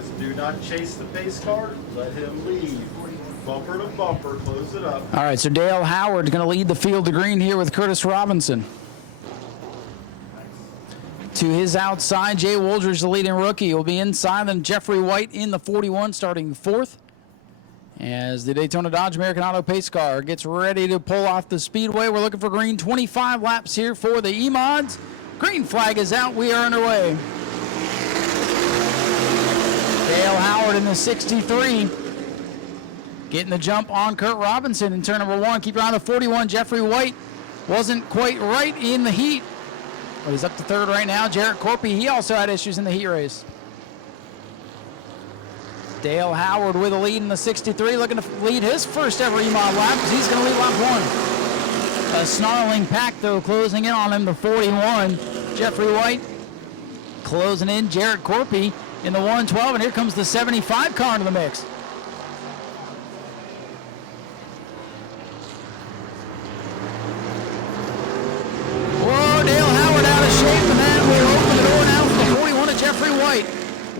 Guys, do not chase the pace car. Let him lead. Bumper to bumper. Close it up. All right, so Dale Howard's going to lead the field to green here with Curtis Robinson. To his outside, Jay Woldridge, the leading rookie, will be inside. Then Jeffrey White in the 41, starting fourth. As the Daytona Dodge American Auto pace car gets ready to pull off the speedway. We're looking for green. 25 laps here for the E-Mods. Green flag is out. We are underway. Dale Howard in the 63. Getting the jump on Kurt Robinson in turn number one. Keep your eye on the 41. Jeffrey White wasn't quite right in the heat. But he's up to third right now. Jarrett Corpy, he also had issues in the heat race. Dale Howard with a lead in the 63, looking to lead his first ever E-Mod lap. He's going to lead lap one. A snarling pack, though, closing in on him, the 41. Jeffrey White closing in. Jarrett Corpy in the 112, and here comes the 75 car into the mix. Whoa, Dale Howard out of shape, and then we open the door now for the 41 of Jeffrey White.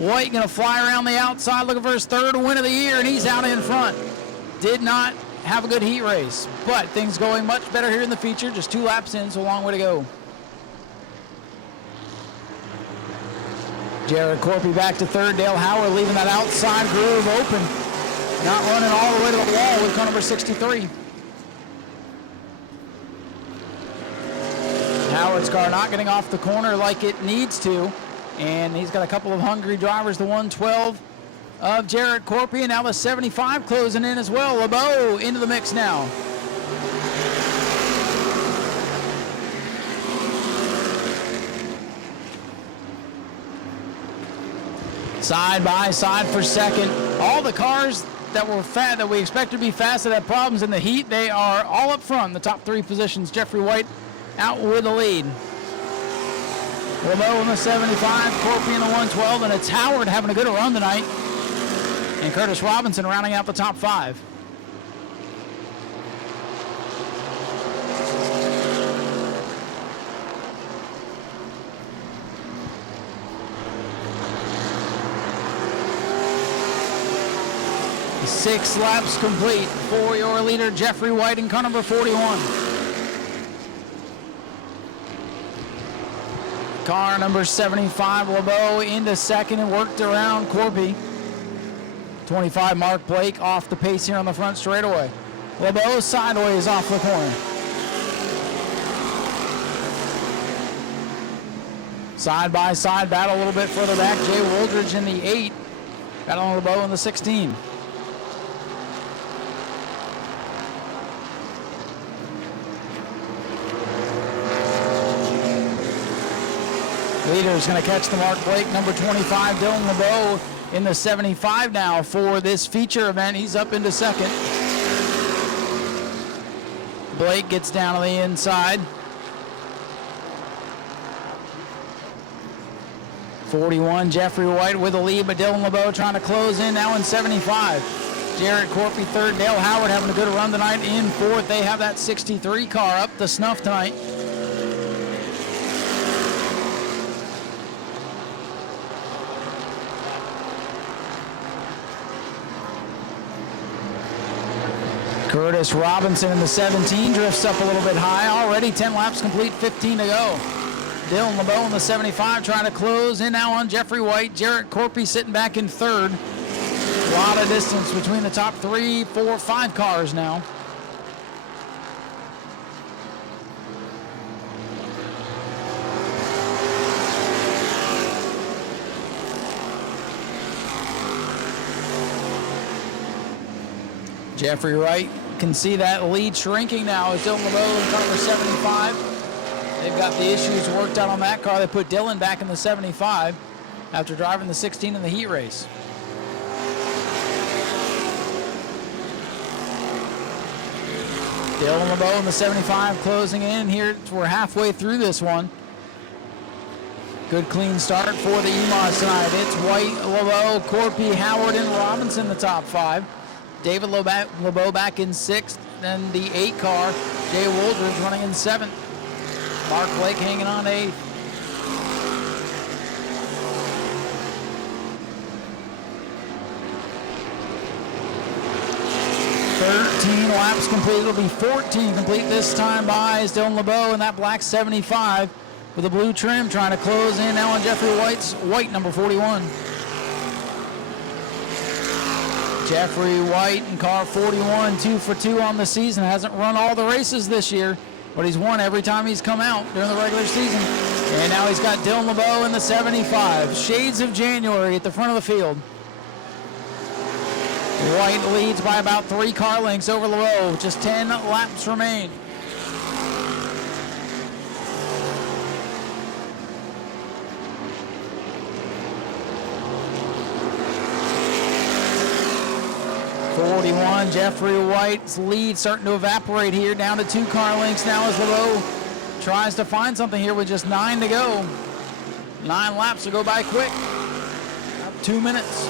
White going to fly around the outside, looking for his third win of the year, and he's out in front. Did not have a good heat race, but things going much better here in the feature. Just 2 laps in, so a long way to go. Jared Corpy back to third. Dale Howard leaving that outside groove open. Not running all the way to the wall with car number 63. Howard's car not getting off the corner like it needs to. And he's got a couple of hungry drivers, the 112 of Jarrett Corpy, and now the 75 closing in as well. LeBeau into the mix now. Side by side for second. All the cars that were fat, that we expect to be fast, that had problems in the heat, they are all up front in the top 3 positions. Jeffrey White out with the lead. LeBeau in the 75, Corpy in the 112, and it's Howard having a good run tonight. And Curtis Robinson rounding out the top 5. Six laps complete for your leader, Jeffrey White, in car number 41. Car number 75, LeBeau into second and worked around Corpy. 25, Mark Blake off the pace here on the front straightaway. LeBeau sideways off the corner. Side by side battle a little bit further back. Jay Woldridge in the 8. Battling LeBeau in the 16. Leader is going to catch the Mark Blake, number 25, Dylan LeBeau in the 75 now for this feature event. He's up into second. Blake gets down to the inside. 41, Jeffrey White with the lead, but Dylan LeBeau trying to close in now in 75. Jarrett Corpy third, Dale Howard having a good run tonight in fourth. They have that 63 car up to snuff tonight. Curtis Robinson in the 17 drifts up a little bit high. Already 10 laps complete, 15 to go. Dylan LeBeau in the 75 trying to close in now on Jeffrey White. Jarrett Corpy sitting back in third. A lot of distance between the top 3, 4, 5 cars now. Jeffrey White can see that lead shrinking now as Dylan LeBeau in car number 75. They've got the issues worked out on that car. They put Dylan back in the 75 after driving the 16 in the heat race. Dylan LeBeau in the 75 closing in here. We're halfway through this one. Good clean start for the E-Mods tonight. It's White, LeBeau, Corpy, Howard, and Robinson the top 5. David LeBeau back in 6th, then the 8 car. Jay Woldridge running in 7th. Mark Blake hanging on 8th. laps complete. It'll be 14 complete this time by is Dylan LeBeau in that black 75 with the blue trim, trying to close in now on Jeffrey White's white number 41. Jeffrey White in car 41, 2 for 2 on the season. Hasn't run all the races this year, but he's won every time he's come out during the regular season. And now he's got Dylan LeBeau in the 75. Shades of January at the front of the field. White leads by about 3 car lengths over LeBeau. Just 10 laps remain. Jeffrey White's lead starting to evaporate here, down to 2 car lengths now as LeBeau tries to find something here with just 9 to go. 9 laps to go by quick. About 2 minutes.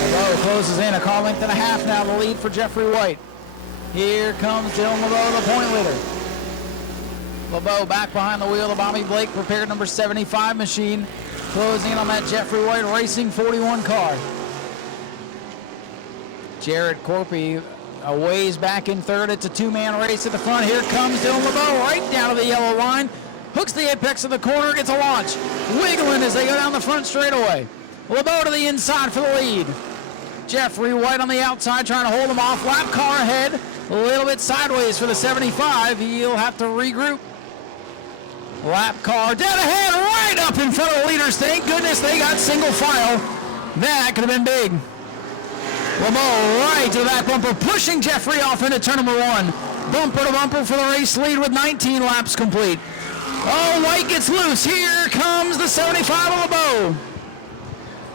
LeBeau closes in a car length and a half now, the lead for Jeffrey White. Here comes Dylan LeBeau, the point leader. LeBeau back behind the wheel of Bobby Blake, prepared number 75 machine, closing in on that Jeffrey White Racing 41 car. Jared Corpy a ways back in third. It's a 2-man race at the front. Here comes Dylan LeBeau right down to the yellow line. Hooks the apex of the corner, gets a launch. Wiggling as they go down the front straightaway. LeBeau to the inside for the lead. Jeffrey White on the outside trying to hold him off. Lap car ahead. A little bit sideways for the 75. He'll have to regroup. Lap car dead ahead, right up in front of the leaders. Thank goodness they got single file. That could have been big. LeBeau right to the back bumper, pushing Jeffrey off into turn number 1. Bumper to bumper for the race lead with 19 laps complete. Oh, White gets loose. Here comes the 75 of LeBeau.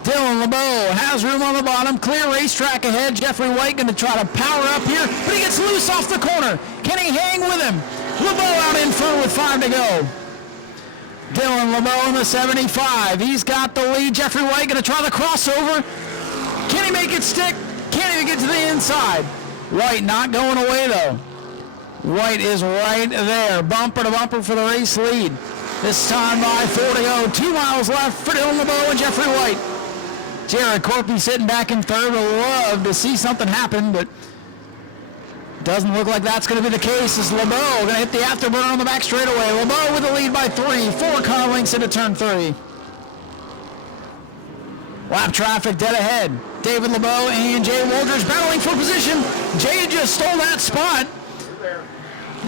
Dylan LeBeau has room on the bottom. Clear racetrack ahead. Jeffrey White going to try to power up here, but he gets loose off the corner. Can he hang with him? LeBeau out in front with 5 to go. Dylan LeBeau in the 75. He's got the lead. Jeffrey White going to try the crossover. Can he make it stick? Can't even get to the inside. White not going away though. White is right there. Bumper to bumper for the race lead. This time by 4 to go. 2 miles left for Dylan LeBeau and Jeffrey White. Jared Corpy sitting back in third. Would love to see something happen, but doesn't look like that's going to be the case. As LeBeau going to hit the afterburner on the back straightaway. LeBeau with the lead by 3. 4 car lengths into turn 3. Lap traffic dead ahead. David LeBeau and Jay Woldridge battling for position. Jay just stole that spot.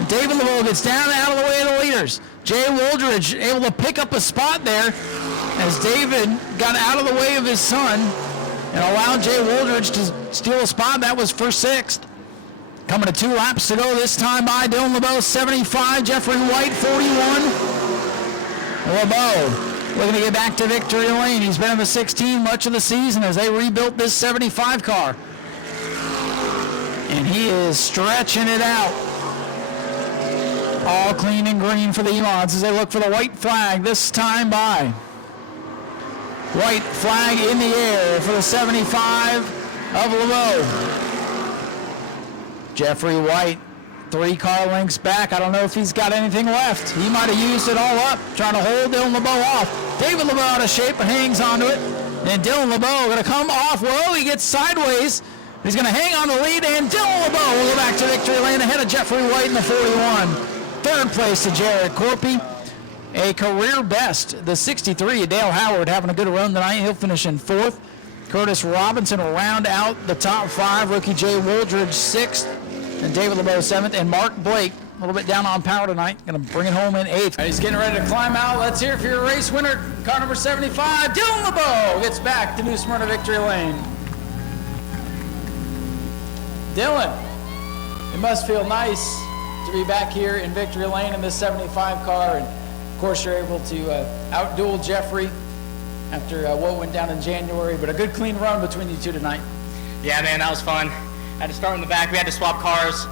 David LeBeau gets down and out of the way of the leaders. Jay Woldridge able to pick up a spot there as David got out of the way of his son and allowed Jay Woldridge to steal a spot. That was for 6th. Coming to 2 laps to go this time by Dylan LeBeau, 75, Jeffrey White, 41. LeBeau looking to get back to victory lane. He's been in the 16 much of the season as they rebuilt this 75 car. And he is stretching it out. All clean and green for the E-Mods as they look for the white flag this time by. White flag in the air for the 75 of LeBeau. Jeffrey White, 3 car lengths back. I don't know if he's got anything left. He might have used it all up, trying to hold Dylan LeBeau off. David LeBeau out of shape, but hangs onto it. And Dylan LeBeau going to come off. Whoa, he gets sideways. He's going to hang on the lead, and Dylan LeBeau will go back to victory lane ahead of Jeffrey White in the 41. 3rd place to Jared Corpy. A career best, the 63, Dale Howard having a good run tonight. He'll finish in 4th. Curtis Robinson will round out the top 5. Rookie Jay Woldridge 6th. And David LeBeau 7th. And Mark Blake, a little bit down on power tonight. Going to bring it home in 8th. He's getting ready to climb out. Let's hear it for your race winner. Car number 75, Dylan LeBeau gets back to New Smyrna victory lane. Dylan, it must feel nice to be back here in victory lane in this 75 car. And of course, you're able to outduel Jeffrey after what went down in January, but a good clean run between you two tonight. Yeah, man, that was fun. Had to start in the back. We had to swap cars.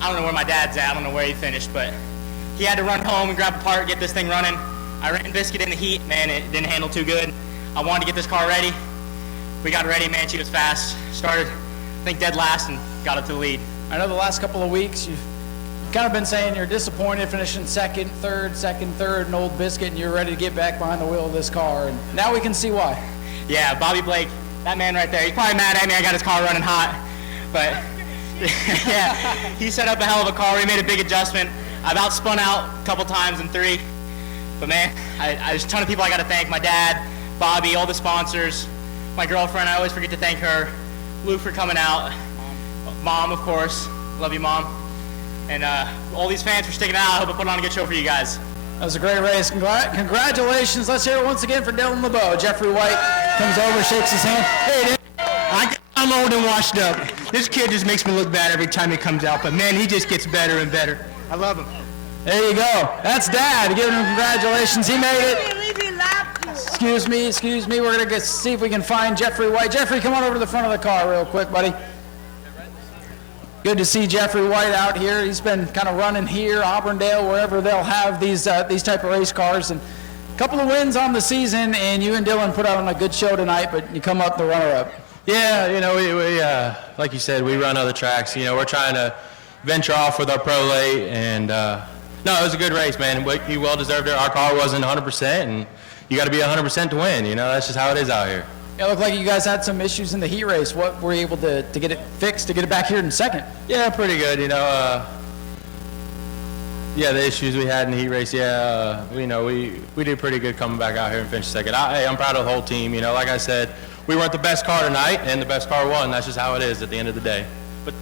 I don't know where my dad's at. I don't know where he finished, but he had to run home and grab a part, get this thing running. I ran Biscuit in the heat. Man, it didn't handle too good. I wanted to get this car ready. We got ready, man. She was fast. Started, I think, dead last and got it to the lead. I know the last couple of weeks you've kind of been saying you're disappointed finishing second, third, and Old Biscuit, and you're ready to get back behind the wheel of this car, and now we can see why. Yeah, Bobby Blake, that man right there, he's probably mad at me. I got his car running hot. But, yeah, he set up a hell of a car. We made a big adjustment. I've outspun out a couple times in 3. But, man, there's a ton of people I got to thank. My dad, Bobby, all the sponsors, my girlfriend. I always forget to thank her. Lou for coming out. Mom, of course. Love you, Mom. And all these fans for sticking out. I hope I put on a good show for you guys. That was a great race. Congratulations. Let's hear it once again for Dylan LeBeau. Jeffrey White comes over, shakes his hand. Hey, I'm old and washed up. This kid just makes me look bad every time he comes out, but man, he just gets better and better. I love him. there you go. That's Dad giving him congratulations. He made it. Excuse me. We're going to see if we can find Jeffrey White. Jeffrey, come on over to the front of the car real quick, buddy. Good to see Jeffrey White out here. He's been kind of running here, Auburndale, wherever they'll have these type of race cars. And a couple of wins on the season, and you and Dylan put on a good show tonight, but you come up the runner-up. Yeah, you know, we like you said, we run other tracks. You know, we're trying to venture off with our pro late, and no, it was a good race, man. You well deserved it. Our car wasn't 100%, and you got to be 100% to win. You know, that's just how it is out here. It looked like you guys had some issues in the heat race. What were you able to get it fixed, to get it back here in second? Yeah, pretty good. You know, yeah, the issues we had in the heat race. Yeah, you know, we did pretty good coming back out here and finishing second. I'm proud of the whole team. You know, like I said, we weren't the best car tonight, and the best car won. That's just how it is at the end of the day. But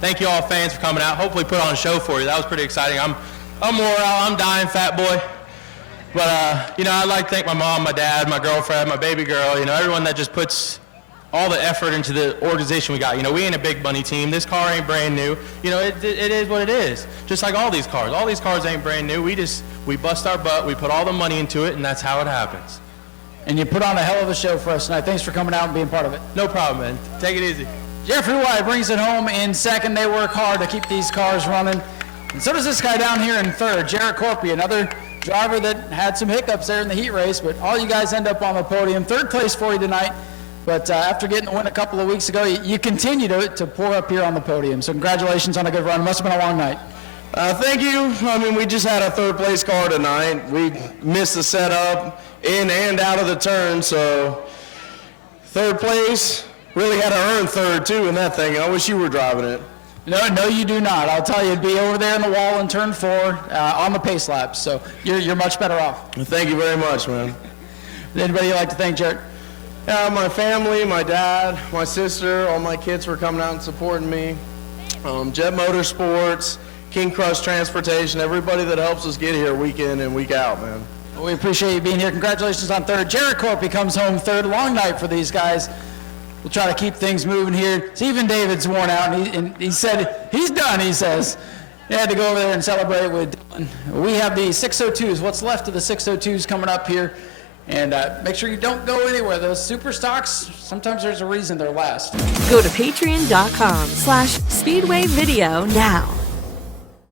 thank you all fans for coming out. Hopefully put on a show for you. That was pretty exciting. I'm wore out. I'm dying, fat boy. But, you know, I'd like to thank my mom, my dad, my girlfriend, my baby girl, you know, everyone that just puts all the effort into the organization we got. You know, we ain't a big money team. This car ain't brand new. You know, it is what it is. Just like all these cars. All these cars ain't brand new. We bust our butt. We put all the money into it, and that's how it happens. And you put on a hell of a show for us tonight. Thanks for coming out and being part of it. No problem, man. Take it easy. Jeffrey White brings it home in second. They work hard to keep these cars running. And so does this guy down here in third, Jarrett Corpy, another driver that had some hiccups there in the heat race, but all you guys end up on the podium. Third place for you tonight, but after getting the win a couple of weeks ago, you continue to pour up here on the podium. So congratulations on a good run. It must have been a long night. Thank you. I mean, we just had a third place car tonight. We missed the setup in and out of the turn, so third place, really had to earn third too in that thing. I wish you were driving it. No, you do not. I'll tell you, it'd be over there in the wall in turn 4 on the pace laps. So you're much better off. Thank you very much, man. Anybody you'd like to thank, Jared? My family, my dad, my sister, all my kids for coming out and supporting me. Jet Motorsports, King Crush Transportation, everybody that helps us get here week in and week out, man. Well, we appreciate you being here. Congratulations on third. Jared Corpy comes home third. Long night for these guys. We'll try to keep things moving here. Stephen David's worn out, and he said he's done, he says. They had to go over there and celebrate with Dylan. We have the 602s, what's left of the 602s coming up here. And make sure you don't go anywhere. Those super stocks, sometimes there's a reason they're last. Go to patreon.com/Speedway Video now.